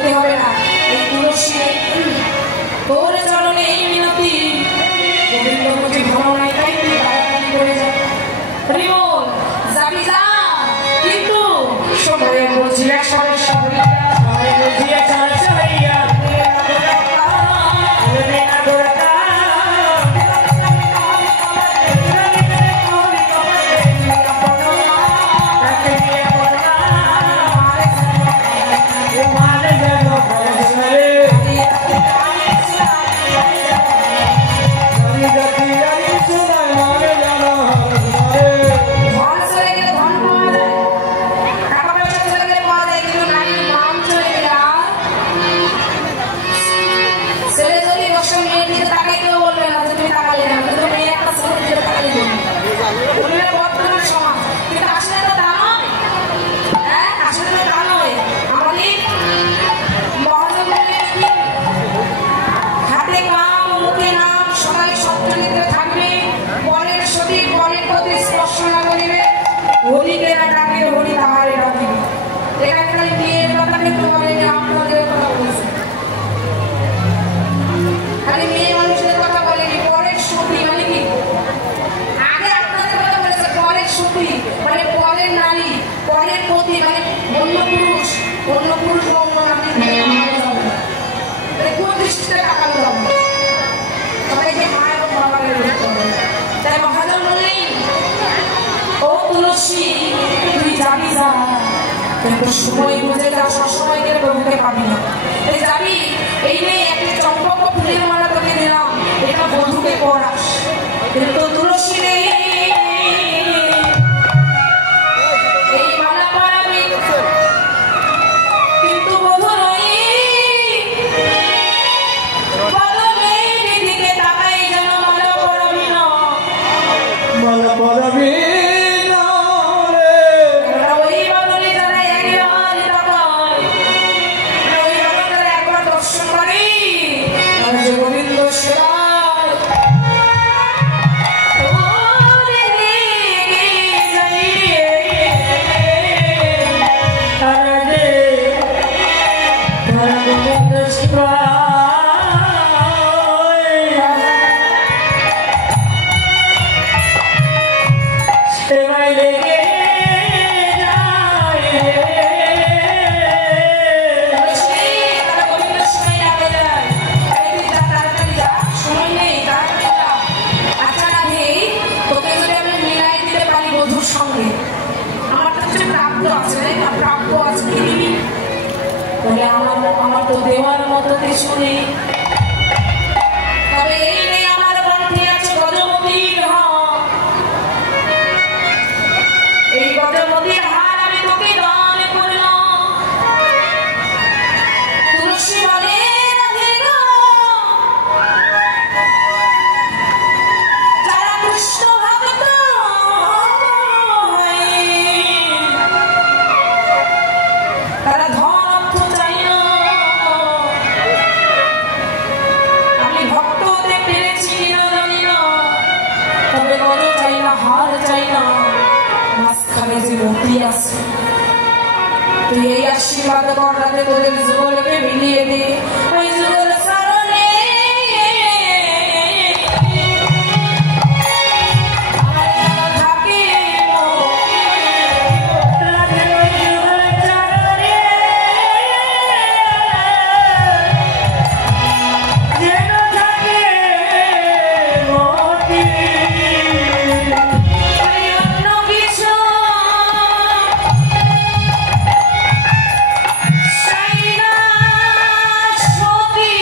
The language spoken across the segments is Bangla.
হতে হবে না। এই তুলসী তোর চরণে এই মিনতি, গোবিন্দ বুঝি ভালো নাই তাই তুই গালাগালি করে যা। হরিবল যাবি যা, কিন্তু সময়ে বুঝিয়ে সরে সরিয়া, সময়ে বুঝিয়ে সরে সরিয়া সময় বুঝে যা, সবসময় গেলে প্রভুকে পাবি না। এই যাবি, এই নেই একটা চম্পক ফুলের মালা তোকে দিলাম, এটা বধুকে পরাস, কিন্তু তুলসী নেই এই মালা পরাবি, কিন্তু বধু নই। বলো মেয়ের দিকে তাকাই যেন মালা পরাবি না, মালা পরাবি আমার তো দেওয়ার মতো কিছু নেই। তবে এই নেই আমার কণ্ঠে আছে গজমতির হার, এই গজমতির হার আমি তোকে দান করলাম। তুলসী বলে যারা কৃষ্ণ ভক্ত তারা তুই এই আশীর্বাদ কর রাতে তোদের যুগলকে মিলিয়ে দে, ওই যুগল সারণে Shina Shoti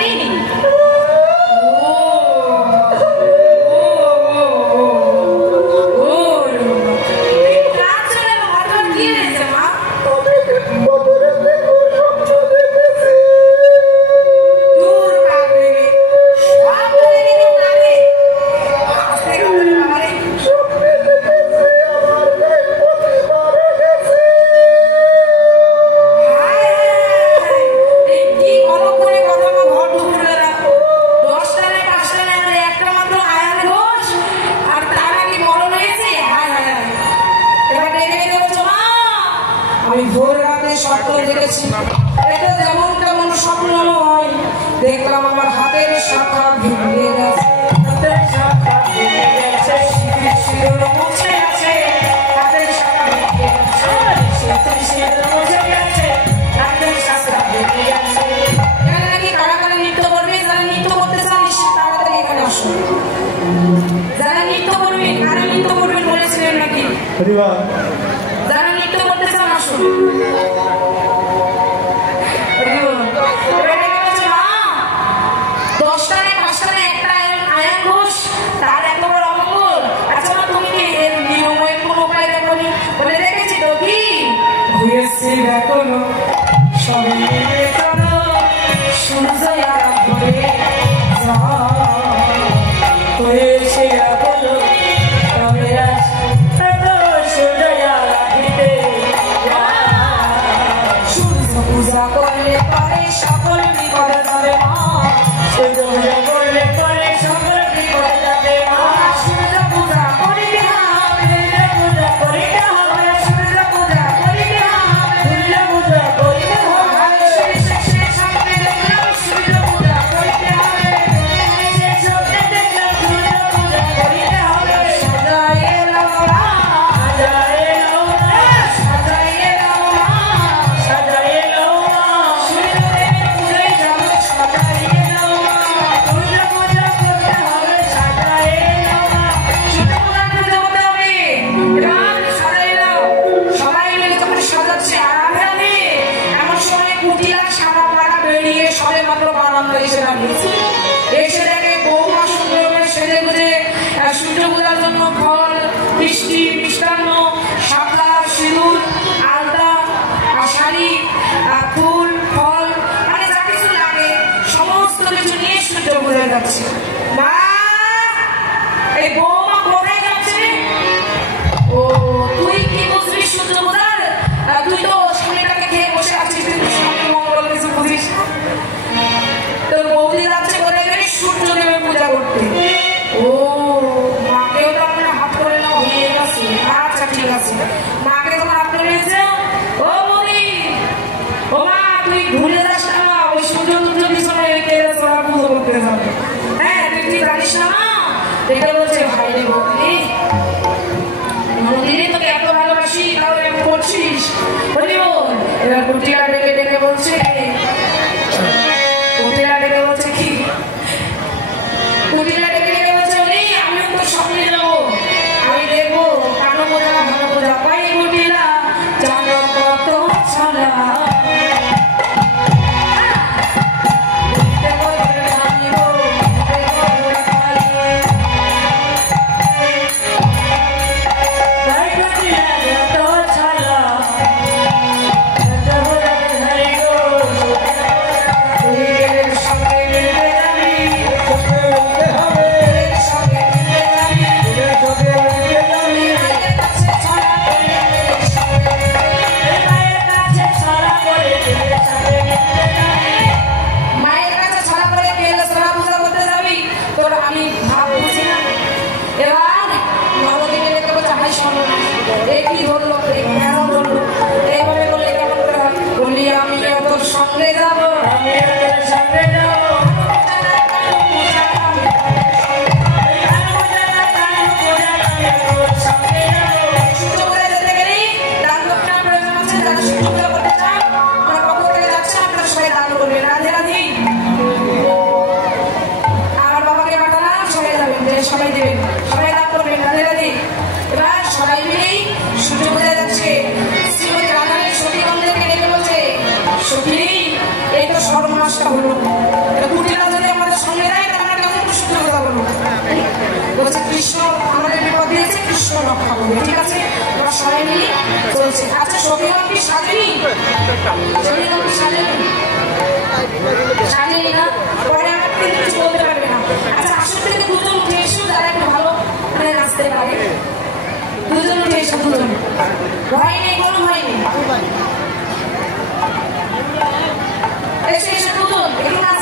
জানি আমি ভোর রাতে স্বপ্ন দেখেছি। এটা যেমন তেমন স্বপ্ন নয়, দেখলাম আমার হাতের শাখা ভেঙে গেছে, হাতের শাখা ভেঙে গেছে, শিশির মুছে আছে, হাতের শাখা ভেঙে গেছে, শিশির মুছে গেছে, হাতের শাখা ভেঙে গেছে। এখানে নাকি কারা কারা নৃত্য করবে? যারা নৃত্য করতে চান তাড়াতাড়ি এখানে আসুন। যারা নৃত্য করবেন, কারা নৃত্য করবেন বলেছিলেন নাকি? যারা নৃত্য করতে চান আসুন। পূজা করলে পরে সকল বিপদ যাবে মা, পূজা করলে পরে সকল বিপদ যাবে মা। সূর্য পূজা করিতে হবে, পূজা করিতে হবে, সূর্য পূজা করিতে হবে, সূর্য পূজা করিতে হবে। শেষে সঙ্গে দেখলাম সূর্য পূজা করিতে হবে, শেষে দেখলাম সূর্য পূজা করিতে হবে। সাজায় এলো না, সাজায় এলো না, সাজায় এলো না, সাজায় এলো না, সূর্যদেব পুজোয় যাব, সাজায় এলো না, সূর্য পূজা করতে হবে, সাজায় এলো না, সূর্য পূজা করতে হবে। এবার সাজায় এলো, সবাই মিলে যখন সাজাচ্ছে আরামে, এমন সময় কুটিলা সারা পাড়া বেরিয়ে সবে মাত্র বারান্দা এসে দাঁড়িয়েছে। এসে দেখে বৌমা সুন্দর করে সেজে গুজে সূর্য পূজার জন্য ফল, মিষ্টি, মিষ্টান্ন, শাঁখা, সিঁদুর, আলতা, শাড়ি, ফুল, ফল, মানে যা কিছু লাগে সমস্ত কিছু নিয়ে সূর্য পূজায় যাচ্ছে। মা, এই বৌমা কোথায় যাচ্ছে? ও, তুই কি বুঝবি সূর্য পূজার? তুই তো স্বামীটাকে খেয়ে বসে আছিস, তুই স্বামীর মঙ্গল কিছু বুঝিস। তোর বৌদি যাচ্ছে কোথায় গেলি? সূর্যদেবের পূজা করতে। ও, মাকেও তো আপনার হাত করে না হয়ে গেছে। আচ্ছা ঠিক আছে, মাকে তোমার হাত করে নিয়েছে। ও বৌদি, ও মা, তুই ভুলে যাস না মা, ওই সূর্য তুর্য পিছনে রেখে ওরা পুজো করতে যাবে। হ্যাঁ, তুই কি জানিস না মা? এটা বলছে ভাই রে বৌদি, নদীরে তোকে এত ভালোবাসি, তাহলে এমন করছিস? বলি বল। এবার কুটিলা ডেকে ডেকে বলছে, কুটিলা ডেকে বলছে কি? কুটিলা ডেকে ডেকে বলছে, আমিও তোর সঙ্গে যাবো, আমি দেখবো কানো বোঝা না ভালো বোঝা। পাই কুটিলা জানো কত ছলা, সবাই দেবেন, সবাই দান করবেন, রাধে রাধে। এবার সবাই মিলেই সূর্য পূজা যাচ্ছে। শ্রীমতী রাধারানী সতীগন্ধকে ডেকে বলছে, সখী, এই তো সর্বনাশটা হলো। কৃষ্ণ আমাদের বিপদ দিয়েছে, কৃষ্ণ রক্ষা করবে। ঠিক আছে, এবার সবাই মিলে চলছে। আচ্ছা সখীগণ কি সাজেনি? সখীগণ কি সাজেনি? সাজেনি না? পরে আমার কিন্তু কিছু বলতে পারবে না। আচ্ছা আসল থেকে দুজন উঠে এসো যারা একটু ভালো মানে নাচতে পারে। দুজন উঠে এসো, দুজন। ভয় নেই, কোনো ভয় নেই। এসে এসে দুজন একটু